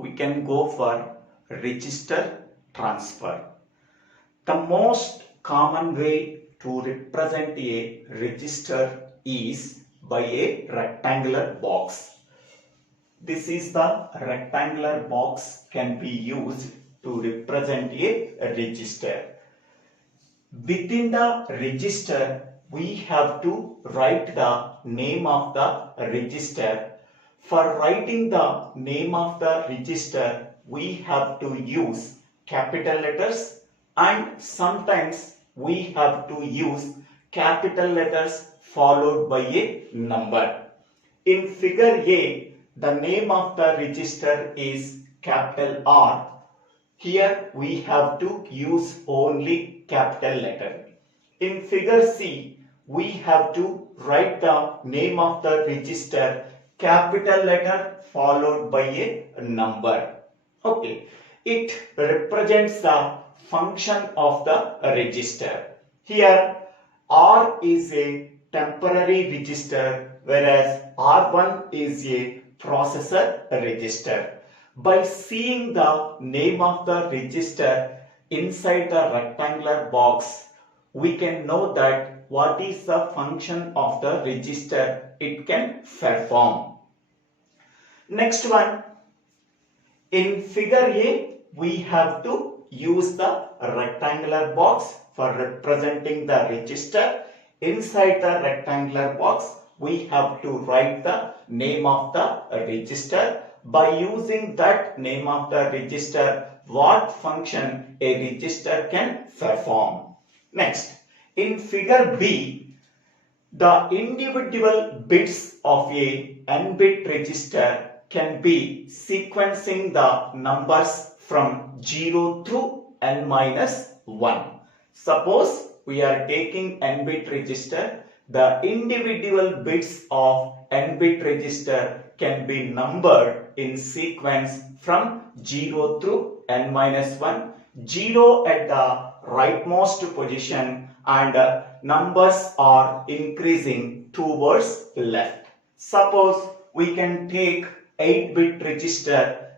we can go for register transfer. The most common way to represent a register is by a rectangular box. This is the rectangular box can be used to represent a register. Within the register, we have to write the name of the register. For writing the name of the register, we have to use capital letters and sometimes we have to use capital letters followed by a number. In figure A, the name of the register is capital R. Here we have to use only capital letter. In figure C, we have to write the name of the register capital letter followed by a number. Okay, it represents the function of the register. Here R is a temporary register whereas R1 is a processor register. By seeing the name of the register inside the rectangular box, we can know that what is the function of the register it can perform. Next one, in figure A, we have to use the rectangular box for representing the register. Inside the rectangular box, we have to write the name of the register. By using that name of the register, what function a register can perform. Next, in figure B, the individual bits of a n-bit register can be sequencing the numbers from 0 to n-1. Suppose we are taking n-bit register, the individual bits of n-bit register can be numbered in sequence from 0 through n-1, 0 at the rightmost position and numbers are increasing towards left. Suppose we can take 8-bit register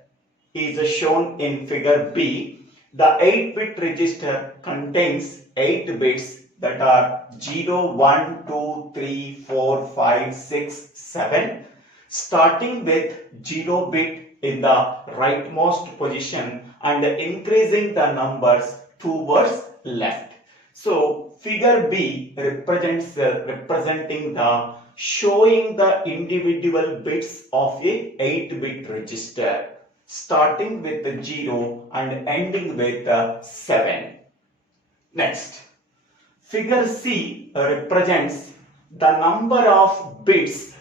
is shown in figure B. The 8-bit register contains 8 bits that are 0, 1, 2, 3, 4, 5, 6, 7. Starting with 0 bit in the rightmost position and increasing the numbers towards left. So figure B represents representing the showing the individual bits of a 8-bit register starting with the 0 and ending with 7. Next, figure C represents the number of bits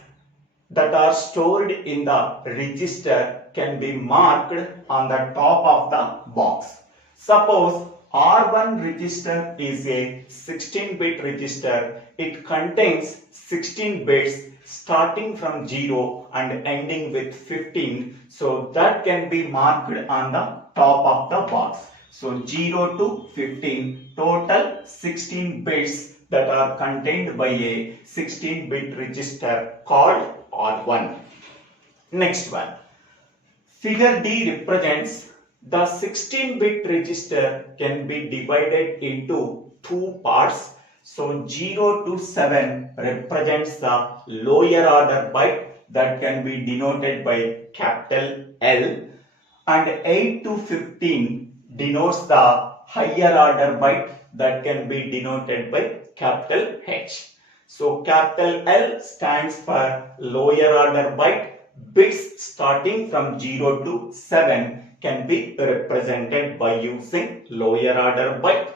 that are stored in the register can be marked on the top of the box. Suppose R1 register is a 16-bit register. It contains 16 bits starting from 0 and ending with 15. So that can be marked on the top of the box. So 0 to 15, total 16 bits that are contained by a 16-bit register called R1. Next one, figure D represents the 16-bit register can be divided into two parts. So 0 to 7 represents the lower order byte that can be denoted by capital L, and 8 to 15 denotes the higher order byte that can be denoted by capital H. So capital L stands for lower order byte. Bits starting from 0 to 7 can be represented by using lower order byte.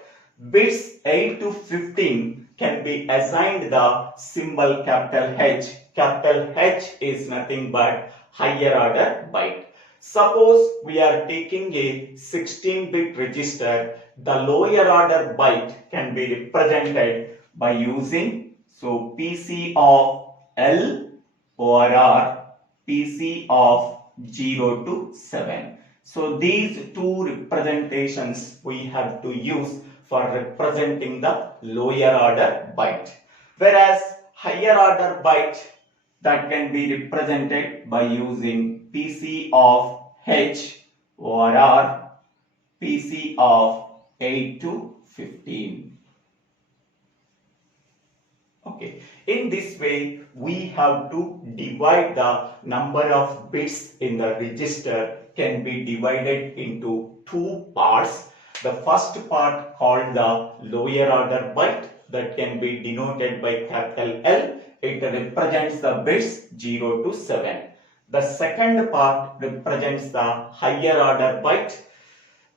Bits 8 to 15 can be assigned the symbol capital H. Capital H is nothing but higher order byte. Suppose we are taking a 16-bit register, the lower order byte can be represented by using PC of L over R, PC of 0 to 7. So these two representations we have to use for representing the lower order byte. Whereas higher order byte that can be represented by using PC of H over R PC of 8 to 15. Okay, in this way we have to divide the number of bits in the register can be divided into two parts. The first part called the lower order byte that can be denoted by capital L. It represents the bits 0 to 7. The second part represents the higher order byte,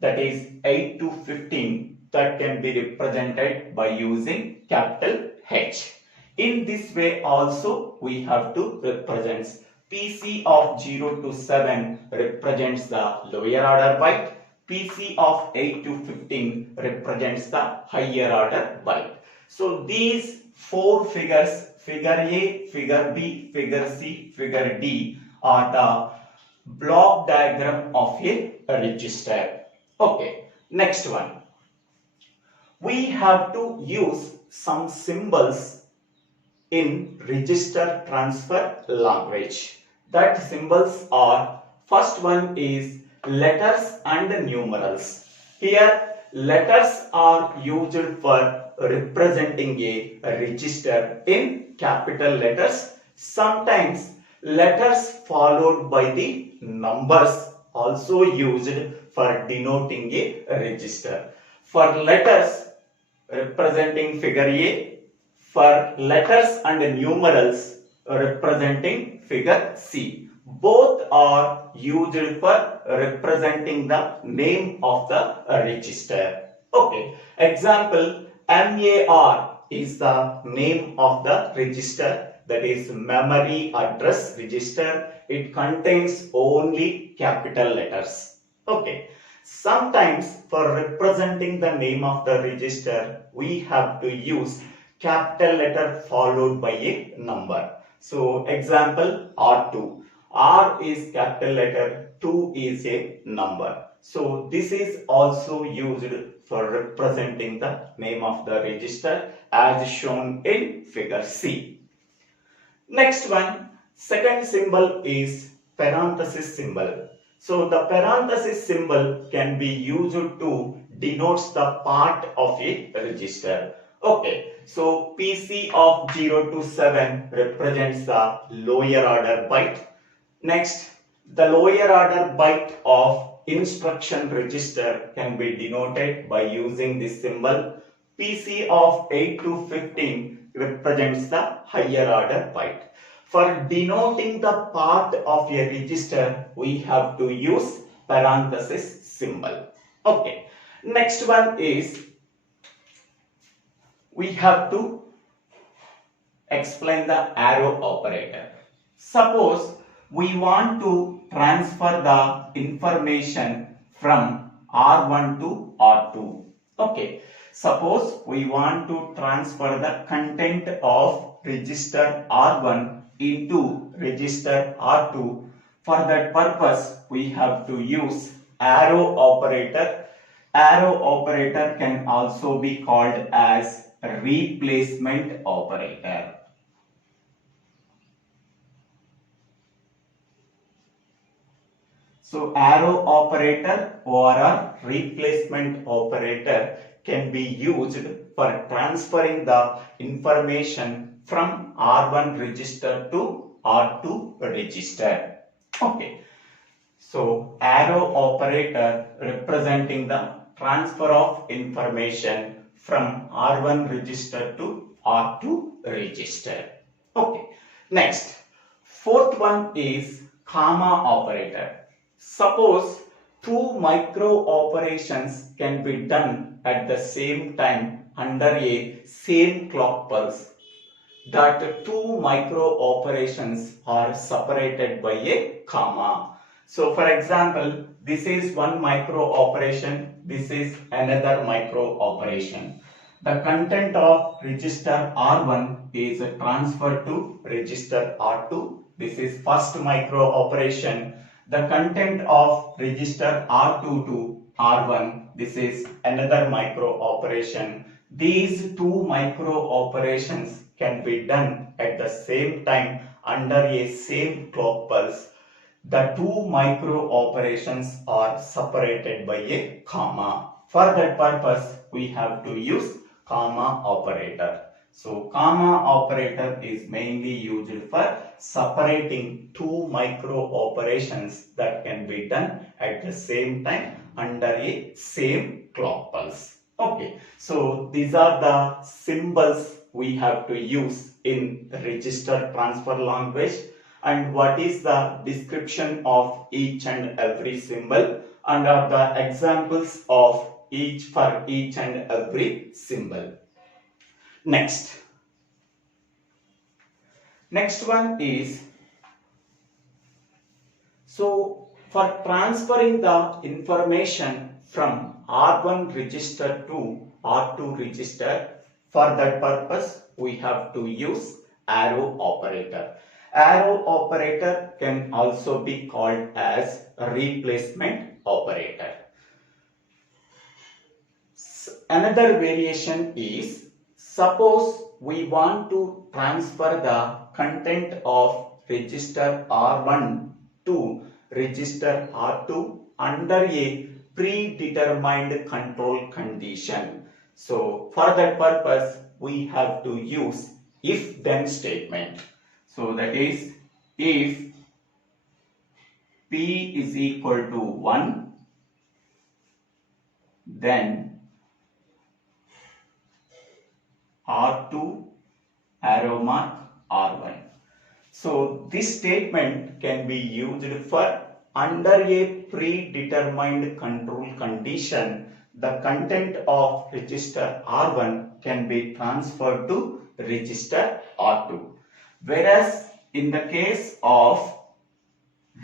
that is 8 to 15, that can be represented by using capital H. In this way also we have to represent PC of 0 to 7 represents the lower order byte, PC of 8 to 15 represents the higher order byte. So these four figures, figure A, figure B, figure C, figure D, are the block diagram of a register. Okay, next one. We have to use some symbols in register transfer language. That symbols are, first one is letters and numerals. Here letters are used for representing a register in capital letters. Sometimes letters followed by the numbers also used for denoting a register. For letters representing figure A, for letters and numerals representing figure C. Both are used for representing the name of the register. Okay, example, MAR is the name of the register, that is memory address register. It contains only capital letters. Okay, sometimes for representing the name of the register we have to use capital letter followed by a number. So example, R2. R is capital letter, 2 is a number. So this is also used for representing the name of the register as shown in figure C. Next one, second symbol is parenthesis symbol. So the parenthesis symbol can be used to denote the part of a register. Okay, so PC of 0 to 7 represents the lower order byte. Next, the lower order byte of instruction register can be denoted by using this symbol. PC of 8 to 15 represents the higher order byte. For denoting the part of a register, we have to use parenthesis symbol. Okay, next one is we have to explain the arrow operator. Suppose we want to transfer the information from R1 to R2. Okay, suppose we want to transfer the content of register R1 into register R2. For that purpose, we have to use arrow operator. Arrow operator can also be called as replacement operator. So arrow operator or a replacement operator can be used for transferring the information from R1 register to R2 register. Okay, so arrow operator representing the transfer of information from R1 register to R2 register. Okay, next, fourth one is comma operator. Suppose two micro operations can be done at the same time under a same clock pulse. That two micro operations are separated by a comma. So for example, this is one micro operation, this is another micro operation. The content of register R1 is transferred to register R2. This is first micro operation. The content of register R2 to R1, this is another micro operation. These two micro operations can be done at the same time under a same clock pulse. the two micro operations are separated by a comma. For that purpose, we have to use comma operator. So, comma operator is mainly used for separating two micro operations that can be done at the same time under a same clock pulse. Okay, so these are the symbols we have to use in register transfer language. And what is the description of each and every symbol and are the examples of each and every symbol. Next one is, so for transferring the information from R1 register to R2 register, for that purpose we have to use arrow operator. Arrow operator can also be called as a replacement operator. Another variation is, suppose we want to transfer the content of register R1 to register R2 under a predetermined control condition. So for that purpose we have to use if then statement. So that is, if P is equal to 1, then R2 arrow mark R1. So this statement can be used for under a predetermined control condition, the content of register R1 can be transferred to register R2. Whereas in the case of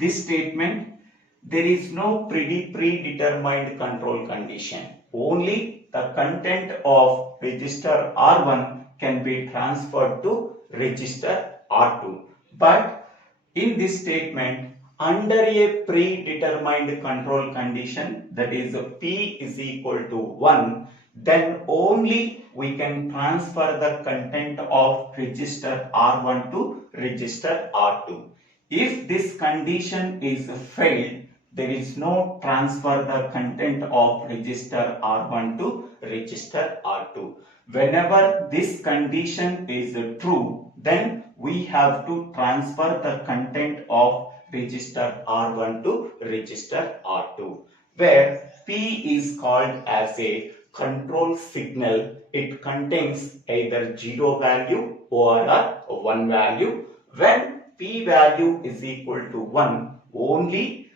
this statement, there is no predetermined control condition. Only the content of register R1 can be transferred to register R2. But in this statement, under a predetermined control condition, that is P is equal to 1, then only we can transfer the content of register R1 to register R2. If this condition is failed, there is no transfer the content of register R1 to register R2. Whenever this condition is true, then we have to transfer the content of register R1 to register R2, where P is called as a control signal. It contains either 0 value or a 1 value. When P value is equal to 1, only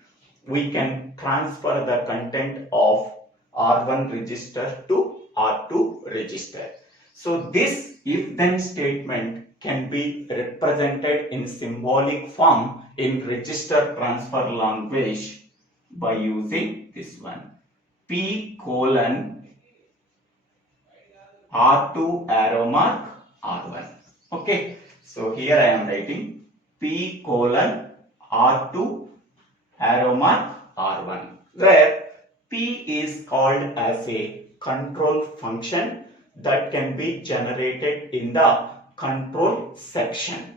we can transfer the content of R1 register to R2 register. So this if then statement can be represented in symbolic form in register transfer language by using this one, P colon R2 arrow mark R1. Okay, so here I am writing P colon R2 arrow mark R1, where P is called as a control function that can be generated in the control section.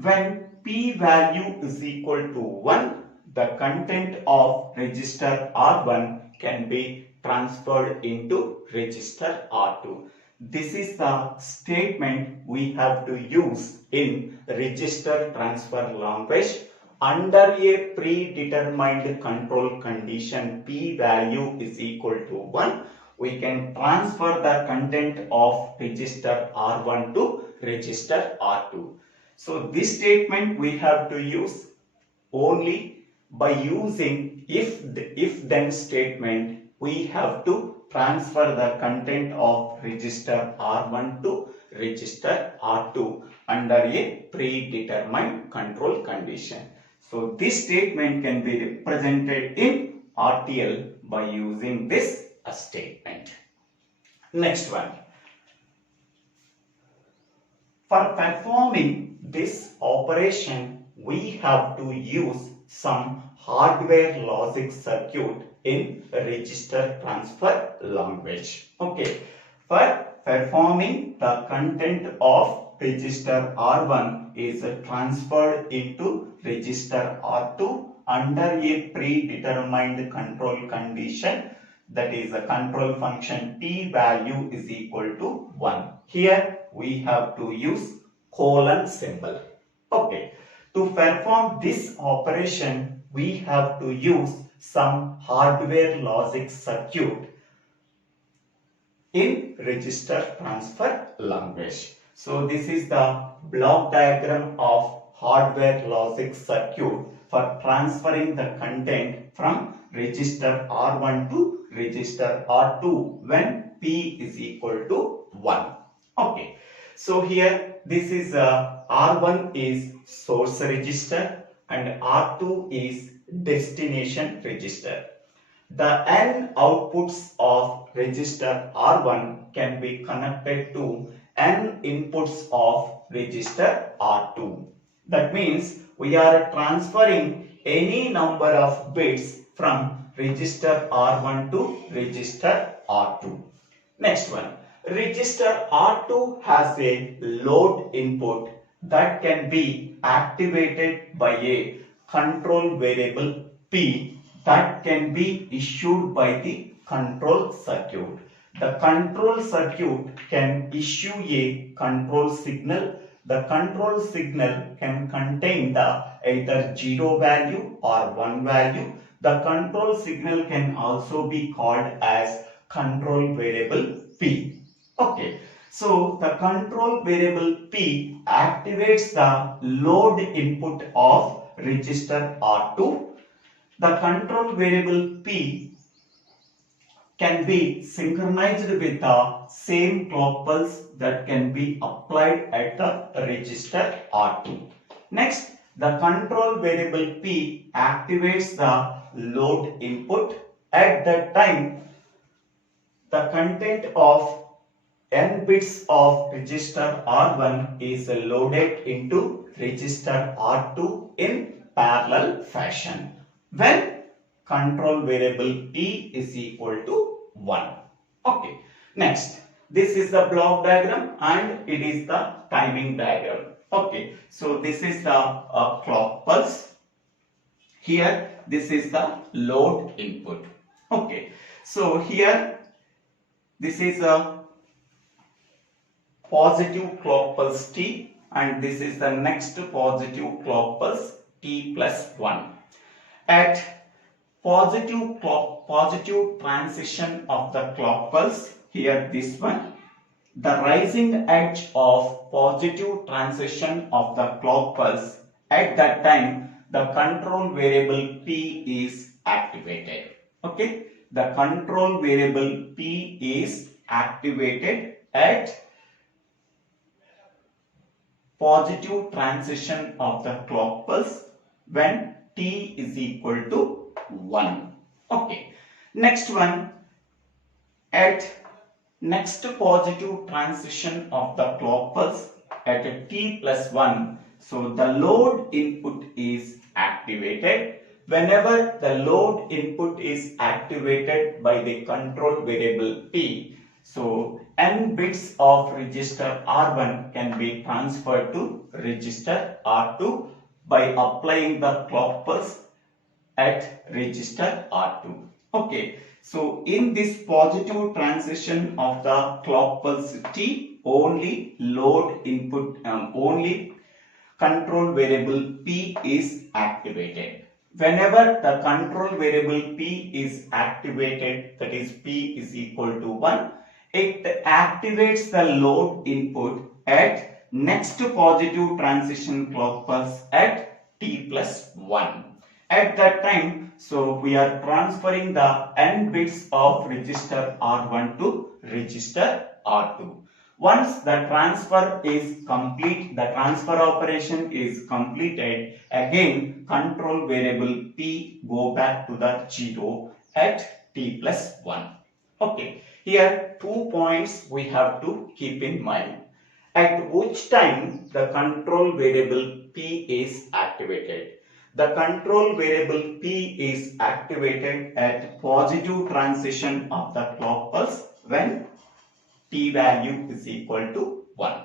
When P value is equal to 1, the content of register R1 can be transferred into register R2. This is the statement we have to use in register transfer language. Under a predetermined control condition, P value is equal to 1, we can transfer the content of register R1 to register R2. So this statement we have to use only by using if then statement. We have to transfer the content of register R1 to register R2 under a predetermined control condition. So this statement can be represented in RTL by using this statement. Next one. For performing this operation, we have to use some hardware logic circuit in register transfer language. Okay, for performing the content of register R1 is transferred into register R2 under a predetermined control condition, that is a control function t value is equal to 1. Here we have to use colon symbol. Okay, to perform this operation we have to use some hardware logic circuit in register transfer language. So this is the block diagram of hardware logic circuit for transferring the content from register R1 to register R2 when P is equal to 1. Okay, so here this is R1 is source register and R2 is destination register. The n outputs of register R1 can be connected to n inputs of register R2. That means we are transferring any number of bits from register R1 to register R2. Next one, register R2 has a load input that can be activated by a control variable P that can be issued by the control circuit. The control circuit can issue a control signal. The control signal can contain the either 0 value or 1 value. The control signal can also be called as control variable P. Okay, so the control variable P activates the load input of register R2. The control variable P can be synchronized with the same clock pulse that can be applied at the register R2. Next, the control variable P activates the load input. At that time, the content of n bits of register R1 is loaded into register R2 in parallel fashion when control variable P is equal to 1. Okay, next, this is the block diagram and it is the timing diagram. Okay, so this is the clock pulse. Here, this is the load input. Okay, so here, this is a positive clock pulse T and this is the next positive clock pulse T plus 1. At positive transition of the clock pulse, here this one, the rising edge of positive transition of the clock pulse, at that time the control variable P is activated. Okay, the control variable P is activated at positive transition of the clock pulse when T is equal to 1. Okay, next one, at next positive transition of the clock pulse at T plus 1, so the load input is activated. Whenever the load input is activated by the control variable P, so n bits of register R1 can be transferred to register R2 by applying the clock pulse at register R2. Okay, so in this positive transition of the clock pulse T, only load input, only control variable P is activated. Whenever the control variable P is activated, that is P is equal to 1, it activates the load input at next positive transition clock pulse at T plus 1. At that time, so we are transferring the n bits of register R1 to register R2. Once the transfer is complete, the transfer operation is completed, again control variable P go back to the 0 at T plus 1. Okay, here 2 points we have to keep in mind. At which time the control variable P is activated. The control variable P is activated at positive transition of the clock pulse when T value is equal to 1.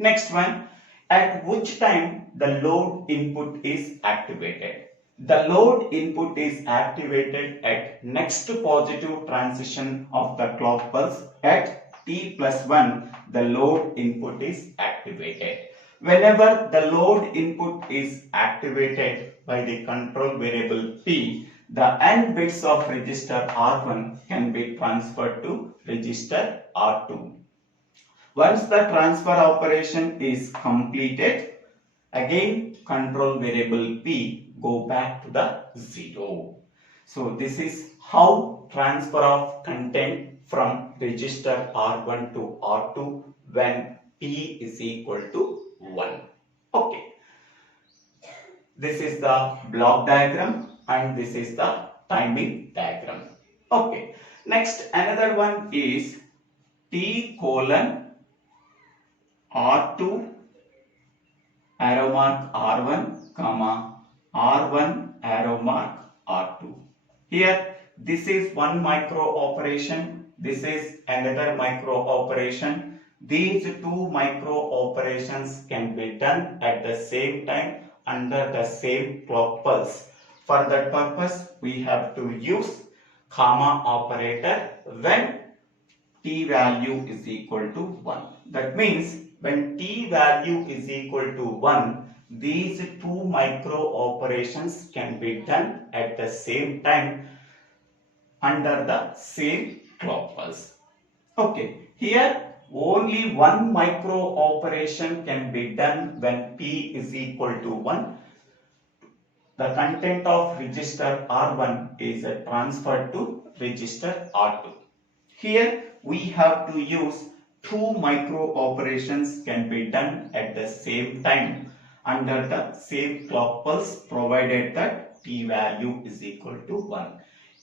Next one, at which time the load input is activated. The load input is activated at next positive transition of the clock pulse at t plus 1, the load input is activated. Whenever the load input is activated by the control variable P, the n bits of register R1 can be transferred to register R2. Once the transfer operation is completed, again control variable P go back to the 0. So this is how transfer of content from register R1 to R2 when P is equal to 1. Okay. This is the block diagram and this is the timing diagram. Okay. Next, another one is T colon R2 arrow mark R1 comma R1 arrow mark R2. Here this is one micro operation, this is another micro operation. These two micro operations can be done at the same time under the same clock pulse. For that purpose we have to use comma operator when t value is equal to 1. That means when t value is equal to 1, these two micro operations can be done at the same time under the same clock pulse. Okay, here only one micro operation can be done when p is equal to 1. The content of register R1 is transferred to register R2. Here we have to use two micro operations can be done at the same time under the same clock pulse provided that t value is equal to 1.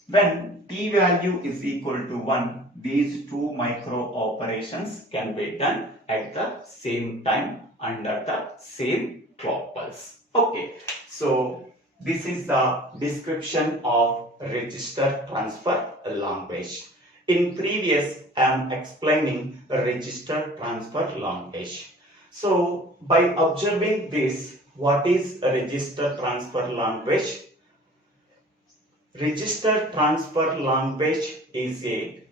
When t value is equal to 1, these two micro operations can be done at the same time under the same clock pulse. Okay, so this is the description of register transfer language. In previous, I am explaining register transfer language. So, by observing this, what is a register transfer language? Register transfer language is a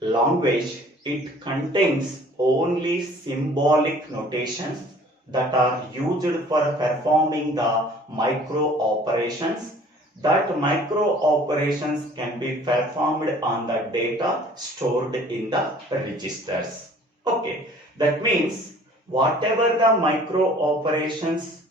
language. It contains only symbolic notations that are used for performing the micro operations. That micro operations can be performed on the data stored in the registers. Okay, that means whatever the micro operations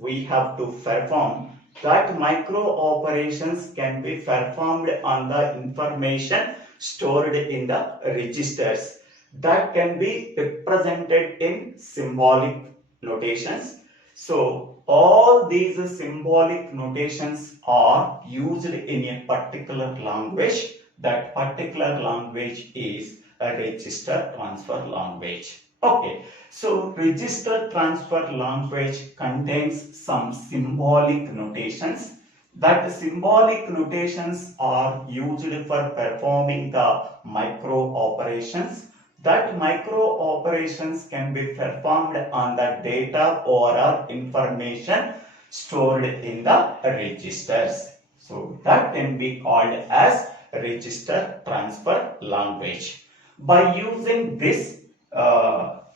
we have to perform, that micro operations can be performed on the information stored in the registers that can be represented in symbolic notations. So all these symbolic notations are used in a particular language. That particular language is a register transfer language. Okay, so register transfer language contains some symbolic notations. That symbolic notations are used for performing the micro operations. That micro operations can be performed on the data or information stored in the registers. So that can be called as register transfer language. By using this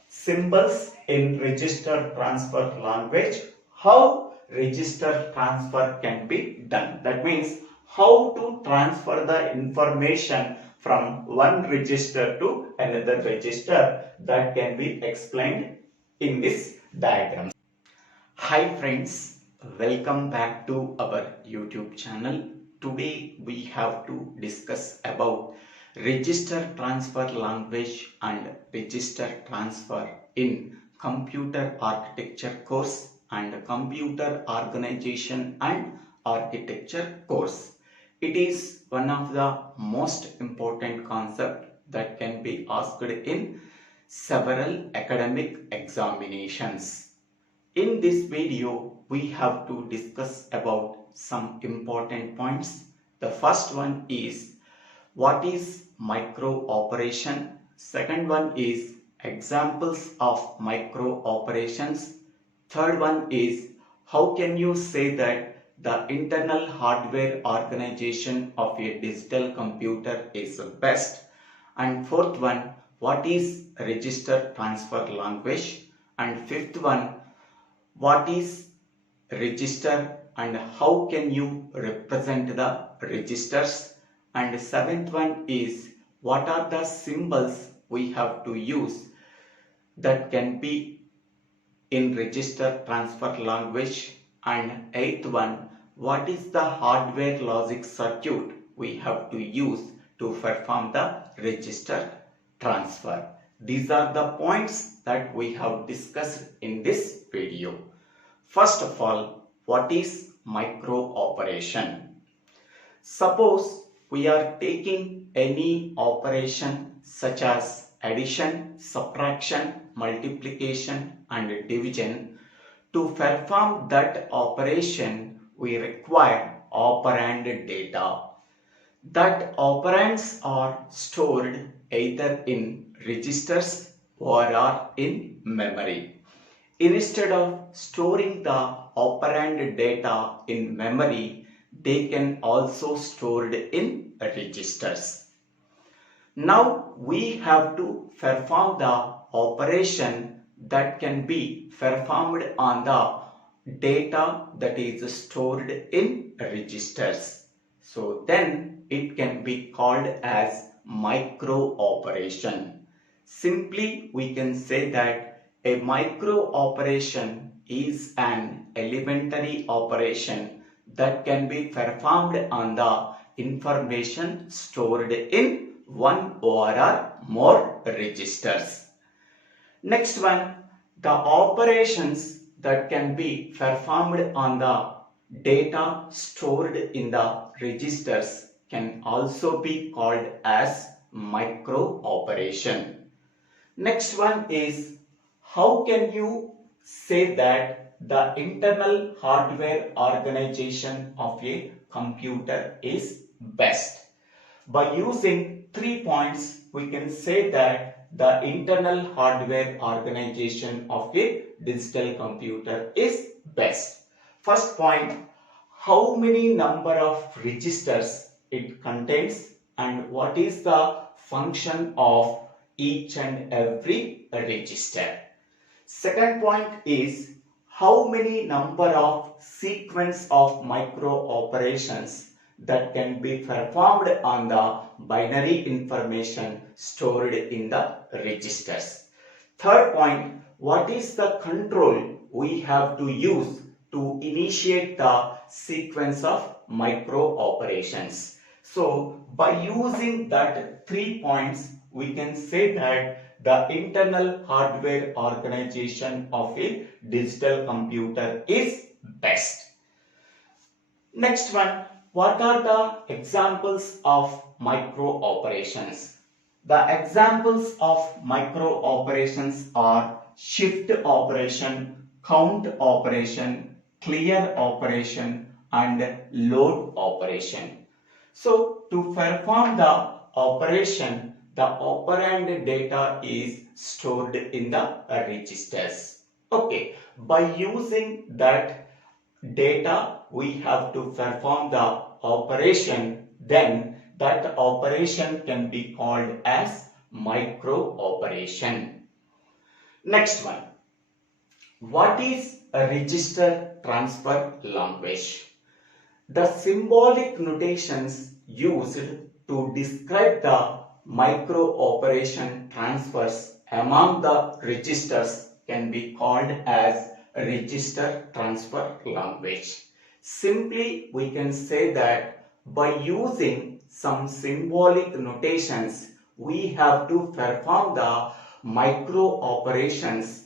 symbols in register transfer language, how register transfer can be done. That means how to transfer the information from one register to another register, that can be explained in this diagram. Hi friends, welcome back to our YouTube channel. Today we have to discuss about register transfer language and register transfer in computer architecture course and computer organization and architecture course. It is one of the most important concepts that can be asked in several academic examinations. In this video, we have to discuss about some important points. The first one is what is micro operation. Second one is examples of micro operations. Third one is how can you say that the internal hardware organization of a digital computer is best. And fourth one, what is register transfer language. And fifth one, what is register and how can you represent the registers. And seventh one is what are the symbols we have to use that can be in register transfer language. And eighth one, what is the hardware logic circuit we have to use to perform the register transfer. These are the points that we have discussed in this video. First of all, what is micro operation? Suppose we are taking any operation such as addition, subtraction, multiplication and division. To perform that operation, we require operand data. That operands are stored either in registers or are in memory. Instead of storing the operand data in memory, they can also stored in registers. Now we have to perform the operation that can be performed on the data that is stored in registers. So then it can be called as micro operation. Simply we can say that a micro operation is an elementary operation that can be performed on the information stored in one or more registers. Next one, the operations that can be performed on the data stored in the registers can also be called as micro operation. Next one is how can you say that the internal hardware organization of a computer is best? By using 3 points, we can say that the internal hardware organization of a digital computer is best. First point, how many number of registers it contains and what is the function of each and every register. Second point is how many number of sequence of micro operations that can be performed on the binary information stored in the registers. Third point, what is the control we have to use to initiate the sequence of micro operations. So by using that 3 points, we can say that the internal hardware organization of a digital computer is best. Next one, what are the examples of micro operations? The examples of micro operations are shift operation, count operation, clear operation and load operation. So to perform the operation, the operand data is stored in the registers. Okay, by using that data we have to perform the operation, then that operation can be called as micro operation. Next one, what is a register transfer language? The symbolic notations used to describe the micro operation transfers among the registers can be called as register transfer language. Simply we can say that by using some symbolic notations we have to perform the micro operations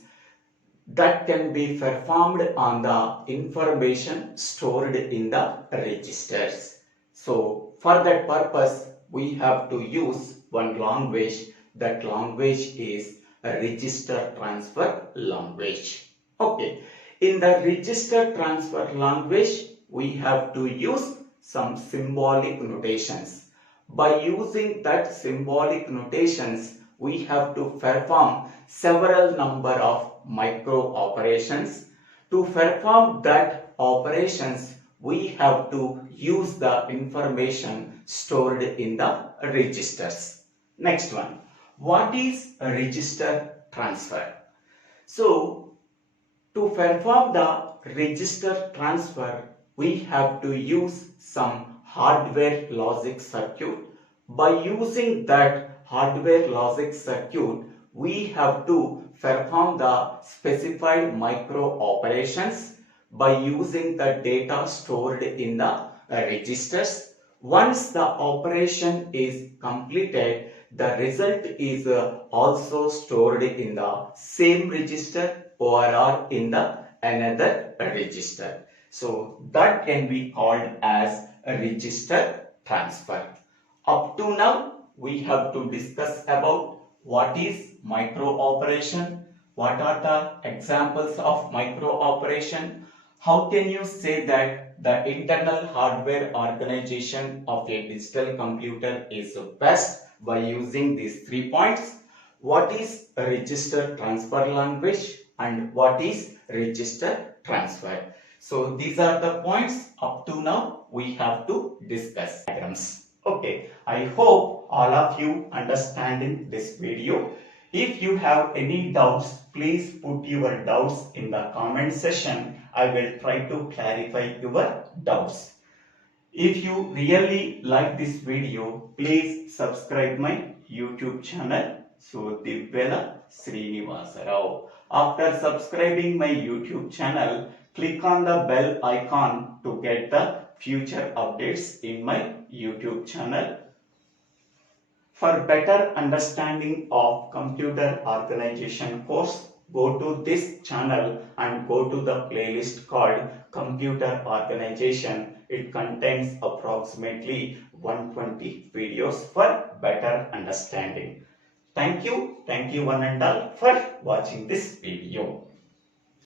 that can be performed on the information stored in the registers. So for that purpose we have to use one language. That language is a register transfer language. Okay, in the register transfer language we have to use some symbolic notations. By using that symbolic notations we have to perform several number of micro operations. To perform that operations, we have to use the information stored in the registers. Next one, what is a register transfer? So, to perform the register transfer, we have to use some hardware logic circuit. By using that hardware logic circuit, we have to perform the specified micro operations by using the data stored in the registers. Once the operation is completed, the result is also stored in the same register or in the another register. So that can be called as a register transfer. Up to now, we have to discuss about what is micro operation, what are the examples of micro operation, how can you say that the internal hardware organization of a digital computer is best by using these 3 points, what is a register transfer language and what is register transfer. So these are the points up to now we have to discuss. Okay, I hope all of you understanding this video. If you have any doubts, please put your doubts in the comment section. I will try to clarify your doubts. If you really like this video, please subscribe my YouTube channel, So Divyala Srinivasa Rao. After subscribing my YouTube channel, click on the bell icon to get the future updates in my YouTube channel. For better understanding of computer organization course, go to this channel and go to the playlist called Computer Organization. It contains approximately 120 videos for better understanding. Thank you one and all for watching this video.